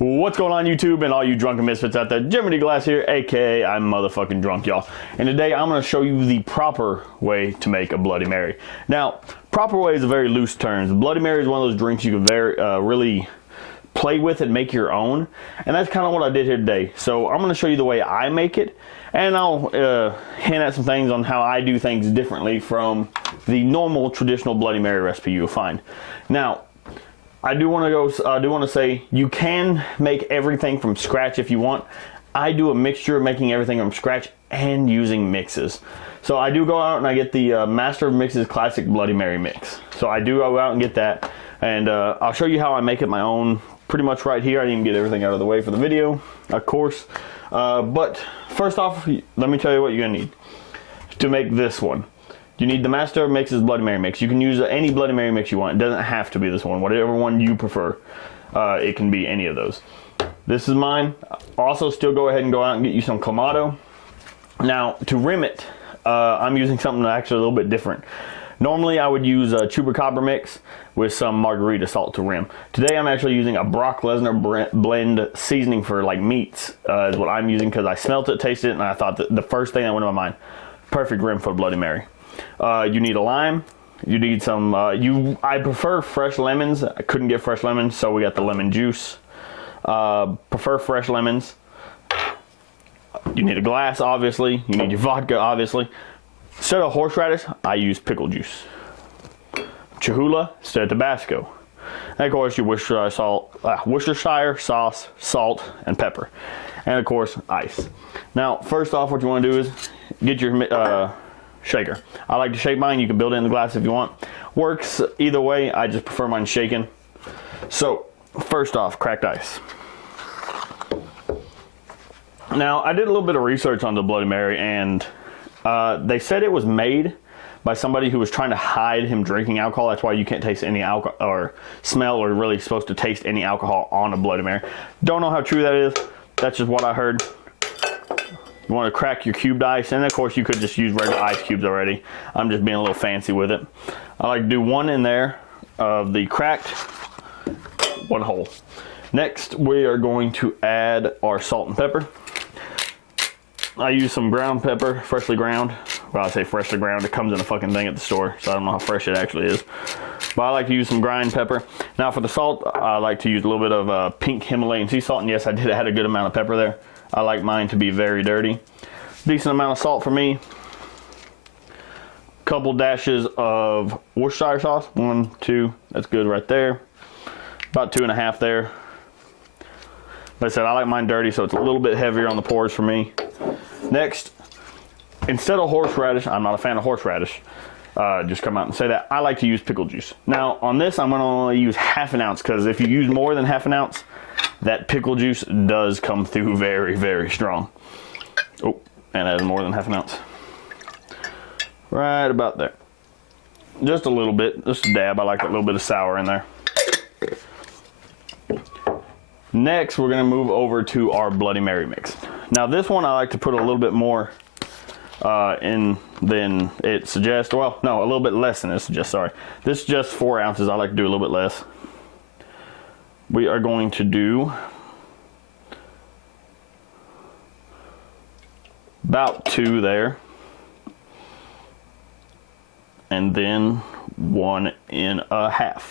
What's going on YouTube and all you drunken misfits out there? Jimmy D Glass here, aka I'm motherfucking drunk, y'all. And today I'm going to show you the proper way to make a Bloody Mary. Now, proper way is a very loose term. Bloody Mary is one of those drinks you can really play with and make your own. And that's kind of what I did here today. So I'm going to show you the way I make it. And I'll hint at some things on how I do things differently from the normal traditional Bloody Mary recipe you'll find. Now, I do want to say you can make everything from scratch if you want. I do a mixture of making everything from scratch and using mixes. So I do go out and I get the Master of Mixes Classic Bloody Mary Mix. So I do go out and get that, and I'll show you how I make it my own pretty much right here. I didn't even get everything out of the way for the video, of course. But first off, let me tell you what you're going to need to make this one. You need the Master of Mixes Bloody Mary Mix. You can use any Bloody Mary mix you want. It doesn't have to be this one. Whatever one you prefer. It can be any of those. This is mine. Also, still go ahead and go out and get you some Clamato. Now, to rim it, I'm using something actually a little bit different. Normally, I would use a Chupacabra mix with some margarita salt to rim. Today, I'm actually using a Brock Lesnar blend seasoning for like meats. Is what I'm using because I smelt it, tasted it, and I thought that the first thing that went to my mind, perfect rim for Bloody Mary. You need a lime. You need some, I prefer fresh lemons. I couldn't get fresh lemons, so we got the lemon juice. Prefer fresh lemons. You need a glass, obviously. You need your vodka, obviously. Instead of horseradish, I use pickle juice. Cholula instead of Tabasco. And of course, your Worcestershire sauce, salt, and pepper. And of course, ice. Now, first off, what you want to do is get your shaker. I like to shake mine. You can build it in the glass if you want. Works either way. I just prefer mine shaken. So first off, cracked ice. Now I did a little bit of research on the Bloody Mary, and they said it was made by somebody who was trying to hide him drinking alcohol. That's why you can't taste any alcohol or smell or really supposed to taste any alcohol on a Bloody Mary. Don't know how true that is. That's just what I heard. You want to crack your cubed ice, and of course you could just use regular ice cubes already. I'm just being a little fancy with it. I like to do one in there of the cracked, one whole. Next, we are going to add our salt and pepper. I use some ground pepper, freshly ground. Well, I say freshly ground, it comes in a fucking thing at the store, so I don't know how fresh it actually is. But I like to use some grind pepper. Now for the salt, I like to use a little bit of pink Himalayan sea salt, and yes, I had a good amount of pepper there. I like mine to be very dirty. Decent amount of salt for me. Couple dashes of Worcestershire sauce. 1, 2, that's good right there. About 2.5 there. Like I said, I like mine dirty, so it's a little bit heavier on the pores for me. Next, instead of horseradish, I'm not a fan of horseradish. Just come out and say that. I like to use pickle juice. Now, on this, I'm going to only use ½ an ounce, because if you use more than ½ an ounce, that pickle juice does come through very, very strong. Oh, and that is more than ½ an ounce. Right about there. Just a little bit, just a dab. I like that little bit of sour in there. Next, we're going to move over to our Bloody Mary mix. Now, this one I like to put a little bit more in than it suggests. Well, no, a little bit less than it suggests, sorry. This is just 4 ounces. I like to do a little bit less. We are going to do about 2 there, and then 1.5.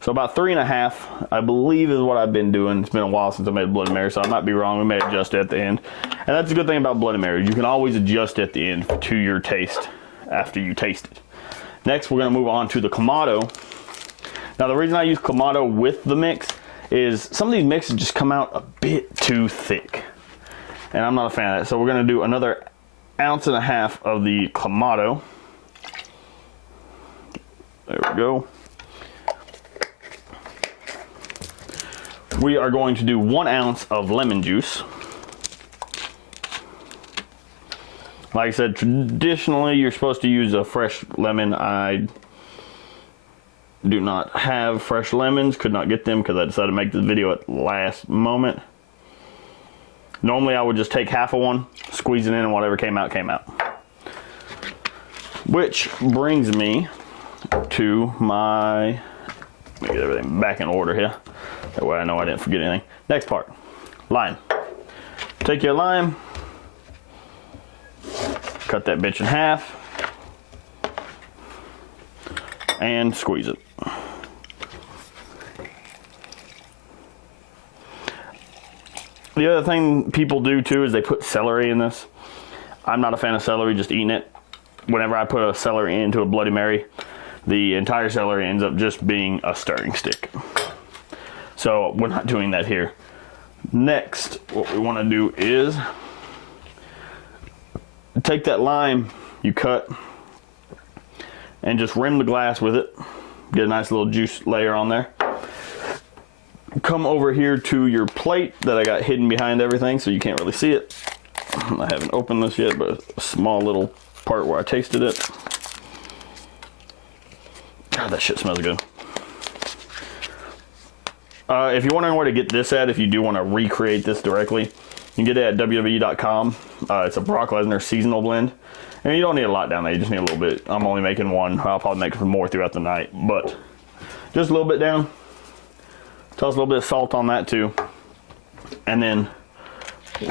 So about 3.5, I believe, is what I've been doing. It's been a while since I made Bloody Mary, so I might be wrong. We may adjust at the end. And that's the good thing about Bloody Mary. You can always adjust at the end to your taste after you taste it. Next, we're going to move on to the Clamato. Now, the reason I use Clamato with the mix is some of these mixes just come out a bit too thick. And I'm not a fan of that. So we're going to do another 1.5 ounces of the Clamato. There we go. We are going to do 1 ounce of lemon juice. Like I said, traditionally you're supposed to use a fresh lemon. I do not have fresh lemons, could not get them because I decided to make this video at the last moment. Normally I would just take half of one, squeeze it in, and whatever came out, came out. Which brings me to my, let me get everything back in order here. That way I know I didn't forget anything. Next part, lime. Take your lime, cut that bitch in half, and squeeze it. The other thing people do too is they put celery in this. I'm not a fan of celery, just eating it. Whenever I put a celery into a Bloody Mary, the entire celery ends up just being a stirring stick. So we're not doing that here. Next, what we want to do is take that lime you cut and just rim the glass with it. Get a nice little juice layer on there. Come over here to your plate that I got hidden behind everything so you can't really see it. I haven't opened this yet, but a small little part where I tasted it. God, that shit smells good. If you're wondering where to get this at, if you do want to recreate this directly, you can get it at WWE.com. It's a Brock Lesnar seasonal blend. And you don't need a lot down there, you just need a little bit. I'm only making one. I'll probably make some more throughout the night, but just a little bit down. Toss a little bit of salt on that too. And then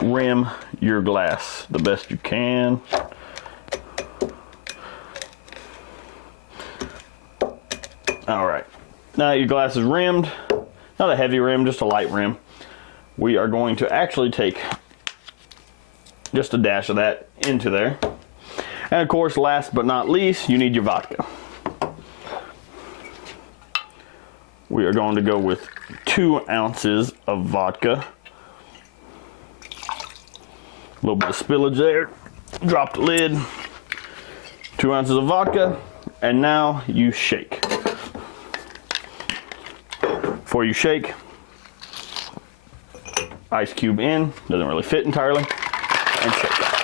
rim your glass the best you can. All right, now that your glass is rimmed, not a heavy rim, just a light rim, we are going to actually take just a dash of that into there. And of course, last but not least, you need your vodka. We are going to go with 2 ounces of vodka. A little bit of spillage there. Drop the lid. 2 ounces of vodka. And now you shake. Before you shake, ice cube in. Doesn't really fit entirely. And shake that.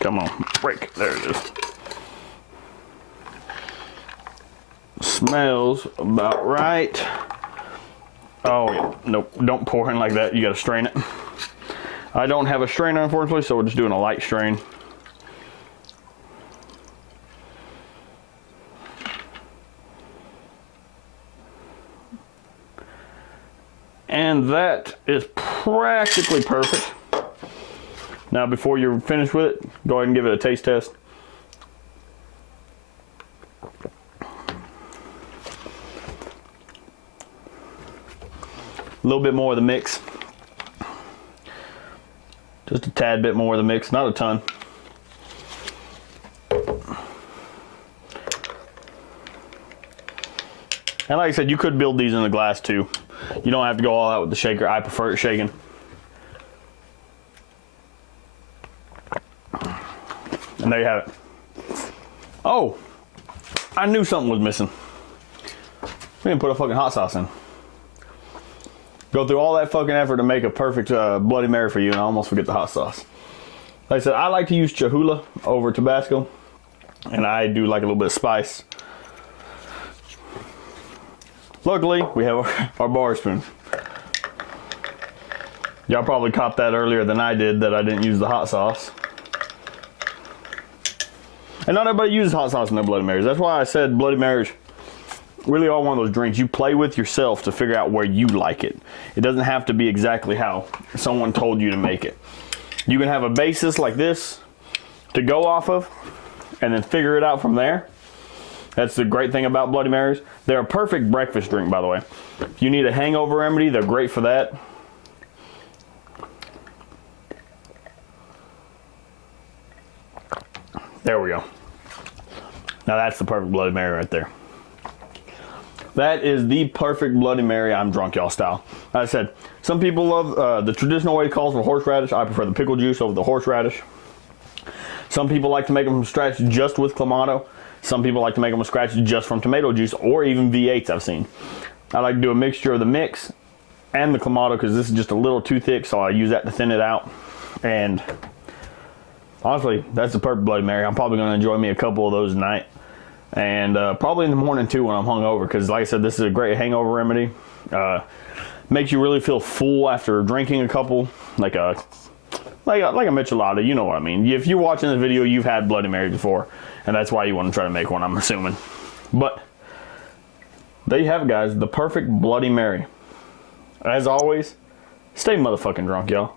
Come on, break. There it is. Smells about right. Oh, nope, don't pour in like that. You gotta strain it. I don't have a strainer, unfortunately, so we're just doing a light strain. And that is practically perfect. Now, before you're finished with it, go ahead and give it a taste test. A little bit more of the mix. Just a tad bit more of the mix, not a ton. And like I said, you could build these in a glass too. You don't have to go all out with the shaker. I prefer it shaken. And there you have it. Oh, I knew something was missing. We didn't put a fucking hot sauce in. Go through all that fucking effort to make a perfect Bloody Mary for you, and I almost forget the hot sauce. Like I said, I like to use Cholula over Tabasco, and I do like a little bit of spice. Luckily, we have our bar spoon. Y'all probably caught that earlier than I did, that I didn't use the hot sauce. And not everybody uses hot sauce in their Bloody Marys. That's why I said Bloody Marys really are one of those drinks you play with yourself to figure out where you like it. It doesn't have to be exactly how someone told you to make it. You can have a basis like this to go off of and then figure it out from there. That's the great thing about Bloody Marys. They're a perfect breakfast drink, by the way. If you need a hangover remedy, they're great for that. There we go. Now that's the perfect Bloody Mary right there. That is the perfect Bloody Mary I'm drunk y'all style. Like I said, some people love the traditional way it calls for horseradish. I prefer the pickle juice over the horseradish. Some people like to make them from scratch just with Clamato. Some people like to make them from scratch just from tomato juice, or even V8s I've seen. I like to do a mixture of the mix and the Clamato because this is just a little too thick, so I use that to thin it out. And honestly, that's the perfect Bloody Mary. I'm probably going to enjoy me a couple of those tonight. And probably in the morning too when I'm hungover, because like I said, this is a great hangover remedy. Makes you really feel full after drinking a couple, like a like a michelada, you know what I mean. If you're watching this video, you've had Bloody Mary before, and that's why you want to try to make one, I'm assuming. But there you have it, guys, the perfect Bloody Mary. As always, stay motherfucking drunk, y'all.